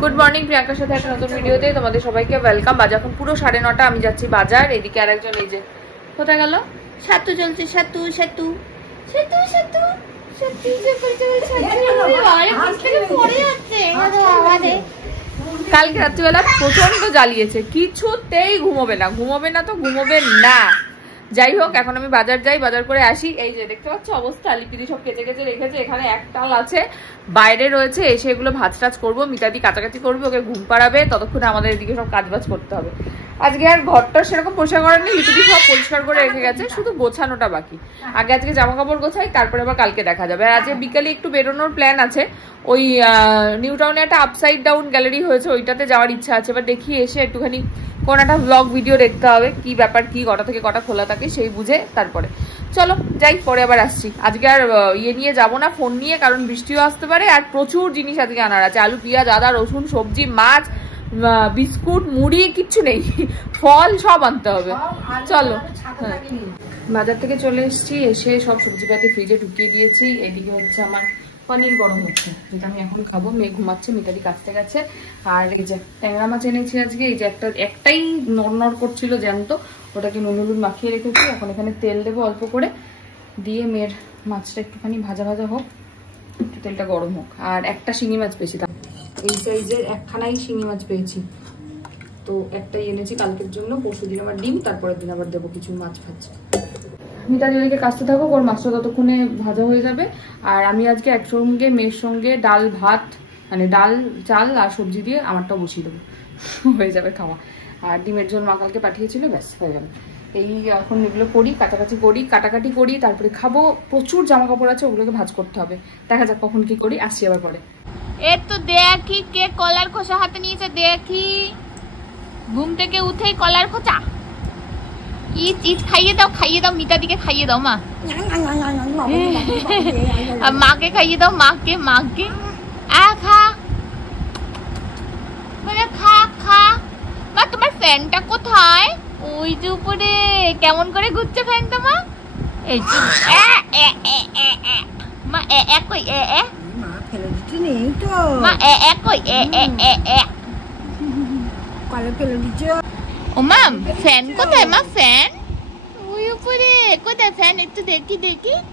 Good morning, প্রিয়াঙ্কার সাথে একটা নতুন ভিডিওতে তোমাদের সবাইকে ওয়েলকাম। বাজে এখন পুরো 9:30, আমি যাচ্ছি বাজার। এদিকে আর একজন এই যে কোথায় গেল, সাতু চলছে, সাতু সাতু সাতু সাতু কালকে রাত্রিবেলা প্রচন্ড জ্বালিয়েছে, কিছুতেই ঘুমোবে না তো ঘুমোবে না। যাই হোক, এখন আমি বাজার যাই, বাজার করে আসি। এই যে দেখতে পাচ্ছ অবস্থা, লিপিদি সব কেচে কেচে রেখেছে। এখানে একটাল আছে, বাইরে রয়েছে, এসে এগুলো ভাজ টাজ করবো, মিতাদি কাছাকাছি করবে, ওকে ঘুম পাড়াবে, ততক্ষণে আমাদের এদিকে সব কাজবাজ করতে হবে। আজকে আর ঘরটা সেরকম পরিষ্কার করার নেই, লিপিদি সব পরিষ্কার করে রেখে গেছে, শুধু গোছানোটা বাকি। আজকে জামা কাপড় গোছাই, তারপরে আবার কালকে দেখা যাবে। আর আজকে বিকালে একটু বেরোনোর প্ল্যান আছে, ওই নিউ টাউনে একটা আপসাইড ডাউন গ্যালারি হয়েছে, ওইটাতে যাওয়ার ইচ্ছা আছে। এবার দেখি এসে একটুখানি কোন একটা ব্লগ ভিডিও দেখতে হবে, কি ব্যাপার, কি কটা থেকে কটা খোলা থাকে সেই বুঝে তারপরে চলো যাই, পরে আবার আসছি। আজকে আর ইয়ে নিয়ে যাবো না, ফোন নিয়ে, কারণ বৃষ্টিও আসতে পারে। আর প্রচুর জিনিস আজকে আনার আছে, আলু পেঁয়াজ আদা রসুন সবজি মাছ বিস্কুট মুড়ি কিচ্ছু নেই, ফল সব আনতে হবে। চলো, হ্যাঁ বাজার থেকে চলে এসেছি, এসে সব সবজিপাতি ফ্রিজে ঢুকিয়ে দিয়েছি। এদিকে হচ্ছে আমার পনির গরম হচ্ছে, যেটা আমি এখন খাবো। মেয়ে ঘুমাচ্ছে, মিতালি কাছতে গেছে। আর এই যে ট্যাংরা মাছ এনেছি আজকে, এই যে একটাই নড় করছিল জ্যান্ত, ওটাকে নুন হলুদ মাখিয়ে রেখেছি। এখন এখানে তেল দেবো অল্প করে, দিয়ে মেয়ের মাছটা একটুখানি ভাজা ভাজা হোক, একটু তেলটা গরম হোক। আর একটা শিঙি মাছ পেয়েছি, এই সাইজের একখানাই শিঙি মাছ পেয়েছি, তো একটাই এনেছি কালকের জন্য। পরশুদিন আবার ডিম, তারপরের দিন আবার দেবো কিছু মাছ ভাজা। মিতালিকে কাছতে থাকো, ওর মাছটা ততক্ষণে ভাজা হয়ে যাবে। আর আমি আজকে একসঙ্গে মেয়ের সঙ্গে ডাল ভাত, মানে ডাল চাল আর সবজি দিয়ে আমারটাও বসিয়ে দেবো, হয়ে যাবে খাওয়া। আর ডিমের ঝোল মা কালকে পাঠিয়েছিল, ব্যাস হয়ে যাবে। এই এখন এগুলো করি, কাটাকাটি করি, তারপরে খাবো। প্রচুর জামা কাপড় আছে, ওগুলোকে ভাঁজ করতে হবে। দেখা যাক কখন কি করি, আসছি আবার পরে। এই তো দেখি কে কলার খোসা হাতে নিয়েছে, দেখি ঘুম থেকে উঠেই কলার খোসা। খাইয়ে দাও মিতাদিকে খাইয়ে দাও, মা মাকে খাইয়ে দাও, মাকে খা বলে খা। মা তোমার ফ্যানটা কোথায়? ওই যে উপরে। কেমন করে ঘুরছে ফ্যানটা মা? এই যে মা কই মা ফেলে দিতে নেই তো, মা কই কলে ফেলে দিচ্ছ। ও মা ফ্যান কোথায়? মা ফ্যান ওই উপরে। কোথায় ফ্যান? একটু দেখি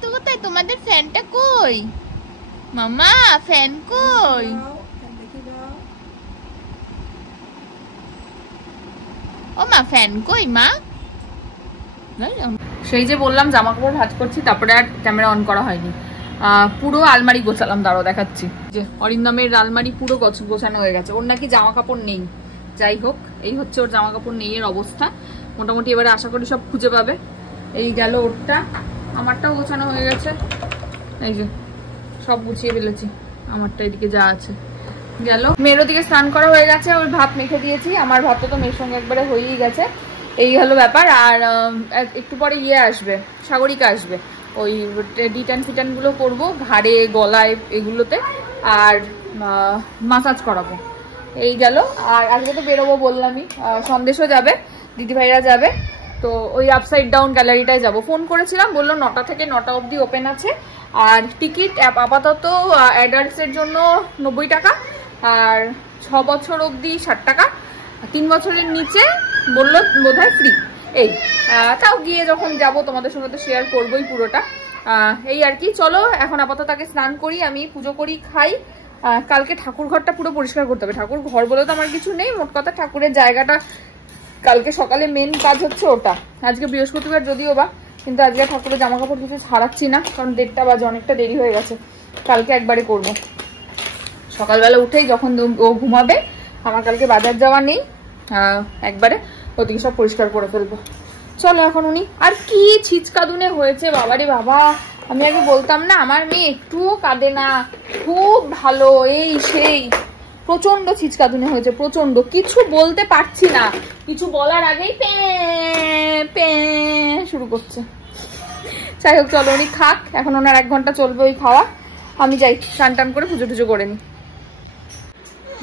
তো, কোথায় তোমাদের ফ্যানটা? কই মামা ফ্যান কই? ও মা ফ্যান কই মা? সেই যে বললাম জামা কাপড় ভাঁজ করছি, তারপরে আর ক্যামেরা অন করা হয়নি। পুরো আলমারি গোছালাম, দাঁড়াও দেখাচ্ছি। যে অরিন্দমের আলমারি পুরো গোছানো হয়ে গেছে, ওর নাকি জামা কাপড় নেই। যাই হোক, এই হচ্ছে ওর জামা কাপড় নেই এর অবস্থা। মোটামুটি এবারে আশা করি সব খুঁজে পাবে। এই গেল ওরটা, আমারটাও গোছানো হয়ে গেছে। এই যে সব গুছিয়ে ফেলেছি, আমারটা এদিকে যা আছে গেল। মেয়ের ওদিকে স্নান করা হয়ে গেছে, ওর ভাত মেখে দিয়েছি। আমার ভাতটা তো মেয়ের সঙ্গে একবারে হয়েই গেছে। এই হলো ব্যাপার। আর একটু পরে ইয়ে আসবে, সাগরিকা আসবে, ওই ডিটান ফিটান গুলো করবো ঘাড়ে গলায় এগুলোতে, আর মাসাজ করাবো। এই গেল। আর আজকে তো বেরোবো বললামই, সন্দেশও যাবে, দিদিভাইরা যাবে, তো ওই আপসাইড ডাউন গ্যালারিটায় যাব। ফোন করেছিলাম, বললো 9টা থেকে 9টা অবধি ওপেন আছে। আর টিকিট আপাতত অ্যাডাল্টসের জন্য 90 টাকা, আর 6 বছর অবধি 60 টাকা, 3 বছরের নিচে বললো বোধহয় ফ্রি। এই তাও গিয়ে যখন যাব তোমাদের সঙ্গে তো শেয়ার করবোই পুরোটা। এই আর কি। চলো এখন আপাতত আগে স্নান করি, আমি পুজো করি, খাই। কালকে ঠাকুর ঘরটা পুরো পরিষ্কার করতে হবে। ঠাকুর ঘর বলে তো আমার কিছু নেই, মোট কথা ঠাকুরের জায়গাটা কালকে সকালে মেন কাজ হচ্ছে ওটা। আজকে বৃহস্পতিবার যদিও বা, কিন্তু আজকে ঠাকুরের জামা কাপড় কিছু ছাড়াচ্ছি না, কারণ 1:30 বাজে, অনেকটা দেরি হয়ে গেছে। কালকে একবারে করব, সকালবেলা উঠেই যখন ও ঘুমাবে। আমার কালকে বাজার যাওয়া নেই, একবারে ওদিকে সব পরিষ্কার করে ফেলবো। চলো এখন উনি আর কি ছিচকাদুনে হয়েছে, বাবারে বাবা। আমি আগে বলতাম না, আমার মেয়ে একটুও কাঁদে না, খুব ভালো, এই সেই। প্রচন্ড ছিচকাদুনে হয়েছে, প্রচন্ড। কিছু বলতে পারছি না, কিছু বলার আগেই পে শুরু করছে। যাই হোক, চলো উনি খাক, এখন ওনার 1 ঘন্টা চলবে ওই খাওয়া। আমি যাই স্নান টান করে পুজো টুজো করে নি।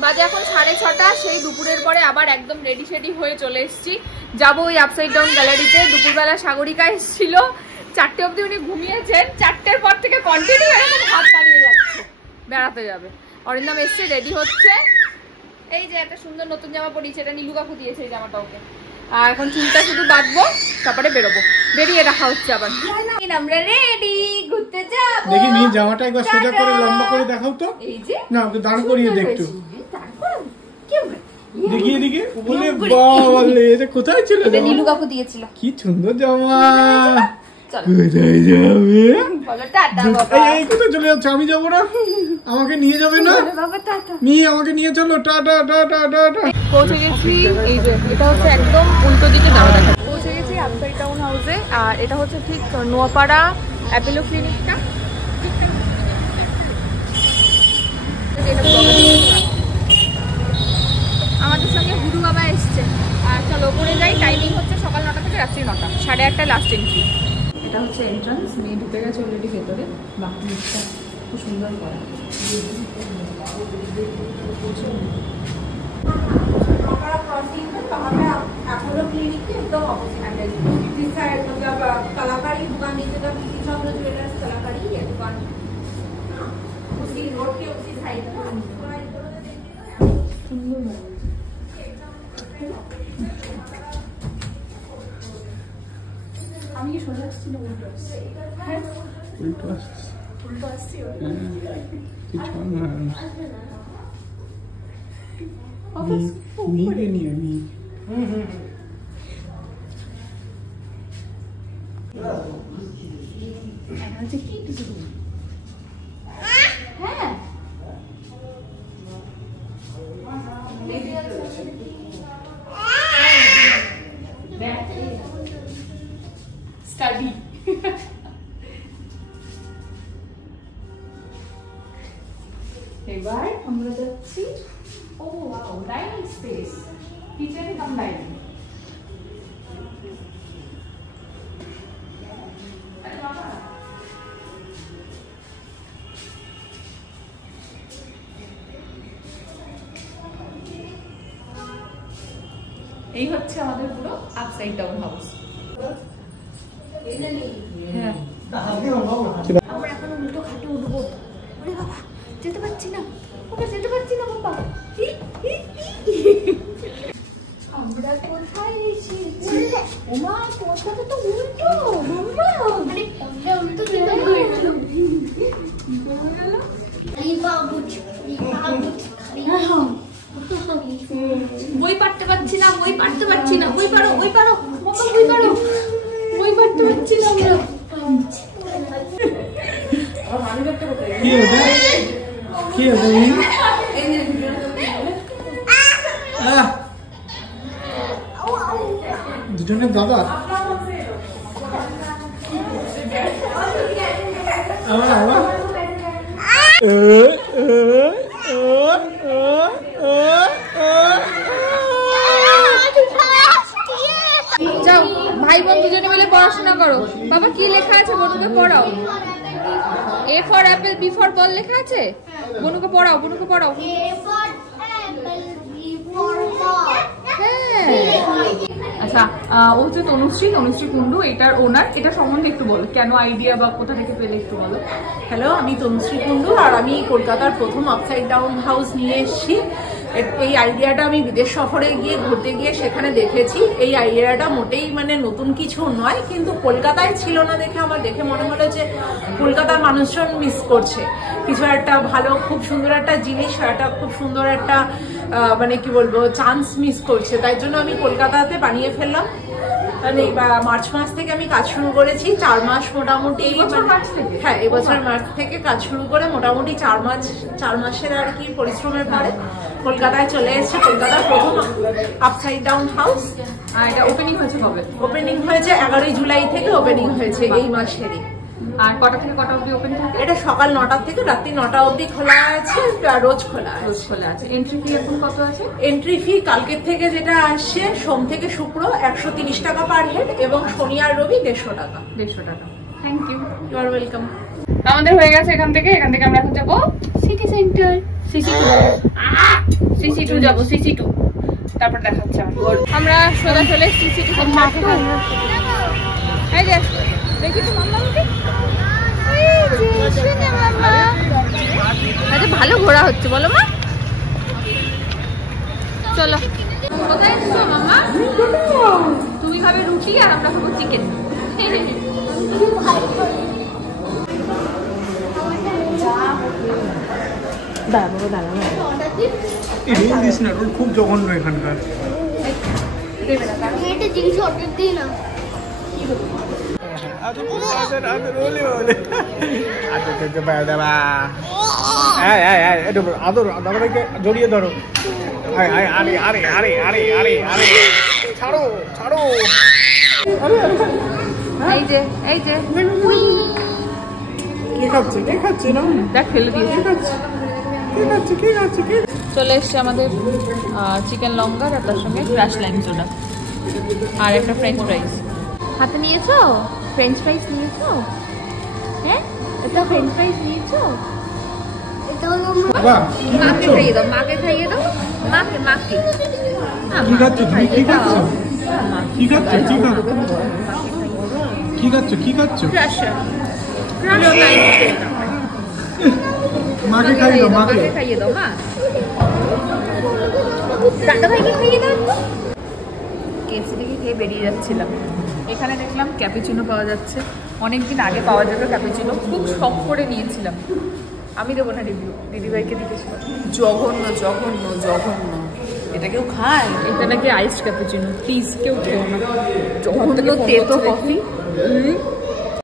বাজে এখন 6:30, সেই দুপুরের পরে আবার একদম রেডি সেডি হয়ে চলে এসেছি। যাবো ওই আপসাইড ডাউন গ্যালারিতে। দুপুরবেলা সাগরিকা এসেছিল, 4টে অবধি উনি ঘুমিয়েছেন, 4টের পর থেকে কন্টিনিউ এরকম হাত বাড়িয়ে যাচ্ছে, বেড়াতে যাবে। অরিন্দম এসছে, রেডি হচ্ছে, যে একটা সুন্দর নতুন জামা পরিয়েছে, এটা নীলু কাকু দিয়েছে এই জামাটা ওকে। আর এখন চুলটা শুধু বাঁধবো, তারপরে বেরোবো, বেরিয়ে রাখা হচ্ছে আবার। আমরা রেডি ঘুরতে যাব। দেখি নি জামাটা একবার সোজা করে লম্বা করে দেখাও তো। এই যে না ওকে দাঁড় করিয়ে দেখতো। তারপর কি দেখি এদিকে। বলে বাবালে এটা কোথায় ছিল? এটা নীলু কাকু দিয়েছিল। কি সুন্দর জামা। চলো কোথায় যাবে? বলো টাটা বাবা। এই কোথায় চলে যাচ্ছে? আমি যাবো না, আমাকে নিয়ে যাবে না? বাবা টাটা। আমাকে নিয়ে চলো। Tata tata tata. পৌঁছে গেছি। এই যে এটা হচ্ছে একদম উল্টো দিকে যাওয়া দেখা। পৌঁছে গেছি আপসাইড টাউন হাউসে। আর এটা হচ্ছে ঠিক নোয়াপাড়া অ্যাপোলো ক্লিনিকটা। আমাদের সঙ্গে হুডু বাবা এসছে। আর চলো ওপরে যাই। টাইমিং হচ্ছে সকাল 9টা থেকে রাত্রি 9টা, 8:30 লাস্ট এন্ট্রি। এটা হচ্ছে এন্ট্রান্স। মেয়ে ঢুকে গেছে অলরেডি ভেতরে। বাহ, জিনিসটা খুব সুন্দর করা। अपोलो क्लिनिक के एकदम ऑपोजिट है। इस साइड मतलब कलाकारी दुकान नीचे चंद्र ज्वेलर्स कलाकारी है दुकान, उसी रोड के उसी साइड में। আমি কি সোজা আসছি না উল্টো আসছি? হ্যাঁ উল্টো আসছে। উল্টো আসছি। কিছু না। মেয়েকে নিয়ে আমি হ্যাঁ স্টাডি। এবার আমরা যাচ্ছি। ও wow, dining space, kitchen cum dining. এই হচ্ছে আমাদের পুরো আপসাইড ডাউন হাউস। হ্যাঁ, আমরা এখন উল্টো খাটে উঠবো। ওরে বাবা, যেতে পারছি না বাবা, যেতে পারছি না বাবা। আমরা কোথায় এসেছি? ওমা কোথাটা তো উল্টো বাবা। আরে কোনটা উল্টো দিকে হয়ে গেল? হয়ে গেল বই পড়তে পারছি না, বই পড়তে পারছি না। বই পড়ো, বই পড়ো বাবা, বই পড়ো। বই পড়তে পারছি না আমরা। কি ওটা? কি ওটা? দুজনের দাদা। যাও ভাই বোন দুজনে মিলে পড়াশোনা করো। বাবা কি লেখা আছে বনুকে পড়াও। A for apple, B for ball লেখা আছে। বনুকে পড়াও, বনুকে পড়াও। আচ্ছা, ও হচ্ছে তনুশ্রী কুন্ডু, এটার ওনার। এটা সম্বন্ধে একটু বলো, কেন আইডিয়া বা কোথা থেকে পেলে একটু বলো। হ্যালো, আমি তনুশ্রী কুন্ডু, আর আমি কলকাতার প্রথম আপসাইড ডাউন হাউস নিয়ে এসেছি। এই আইডিয়াটা আমি বিদেশ সফরে গিয়ে ঘুরতে গিয়ে সেখানে দেখেছি। এই আইডিয়াটা মোটেই মানে নতুন কিছু নয়, কিন্তু কলকাতায় ছিল না দেখে আমার দেখে মনে হলো যে কলকাতার মানুষজন মিস করছে কিছু একটা ভালো, খুব সুন্দর একটা জিনিস, একটা খুব সুন্দর একটা মানে কি বলবো চান্স মিস করছে। তাই জন্য আমি কলকাতাতে বানিয়ে ফেললাম। মানে মার্চ মাস থেকে আমি কাজ শুরু করেছি, 4 মাস মোটামুটি। হ্যাঁ, এবছর মার্চ থেকে কাজ শুরু করে মোটামুটি 4 মাসের আর কি পরিশ্রমের পরে কলকাতায় চলে এসেছে। কলকাতার প্রথম আপসাইড ডাউন হাউস। আর এটা ওপেনিং হয়েছে কবে? ওপেনিং হয়েছে 11 জুলাই থেকে ওপেনিং হয়েছে এই মাসেরই। আর কটা থেকে কটা অবধি ওপেন থাকে? এটা সকাল 9টা থেকে রাত্রি 9টা অবধি খোলা আছে, রোজ খোলা আছে। এন্ট্রি ফি এখন কত আছে? এন্ট্রি ফি কালকের থেকে যেটা আসছে, সোম থেকে শুক্র 130 টাকা পার হেড, এবং শনি আর রবি 150 টাকা। 150 টাকা। Thank you, you are welcome. আমাদের হয়ে গেছে এখান থেকে আমরা এখন যাবো সিটি সেন্টার, সিসি2 যাবো, সিসি2। তারপর দেখা হচ্ছে আমরা সোজা চলে এসেছি সিটি সেন্টার থেকে। এই যে দেখি তো মাম্মাকে। আচ্ছা, ভালো ঘোরা হচ্ছে বলো মা। চলো কোথায় এসছো মামা? তুমি খাবে রুটি আর আমরা খাবো চিকেন। খুব জঘন্য এখানকার। আদর দাদাভাইকে জড়িয়ে ধরো। আরে আরে আরে আরে আরে আরে আরে ছাড়ো ছাড়ো। এই যে এই যে কে খাচ্ছে কে খাচ্ছে না? দেখ ফেলে দিয়েছে। কে খাচ্ছে কে খাচ্ছে কে খাচ্ছে কে? চলে এসছে আমাদের চিকেন লঙ্গার আর তার সঙ্গে ক্রাশ লাইম সোডা আর একটা ফ্রেঞ্চ ফ্রাইস। হাতে নিয়েছো? ফ্রেঞ্চ ফ্রাইস নিয়েছো? হ্যাঁ, এটা ফ্রেঞ্চ ফ্রাইস নিয়েছো? বাবা কি মাকে খাচ্ছো? খাইয়ে দাও, মাকে খাইয়ে দাও, মাকে মাকে। কি খাচ্ছো তুমি? কি খাচ্ছো? কি খাচ্ছো? কি খাচ্ছো? কি খাচ্ছো? কি খাচ্ছো? ক্রাশ মাকে খাইয়ে দাও মাকে। খাইয়ে দাও মা। দাদা ভাইকে খাইয়ে দাও। কেএফসি থেকে খেয়ে বেরিয়ে যাচ্ছিলাম, এখানে দেখলাম ক্যাপুচিনো পাওয়া যাচ্ছে। অনেকদিন আগে পাওয়া যাবে ক্যাপুচিনো, খুব শখ করে নিয়েছিলাম। আমি দেবো না রিভিউ, দিদিভাইকে দিতেছিলাম। জঘন্য জঘন্য জঘন্য, এটা কেউ খায়? এটা নাকি আইস ক্যাপুচিনো, প্লিজ কেউ খেও না। জঘন্য তেতো কফি।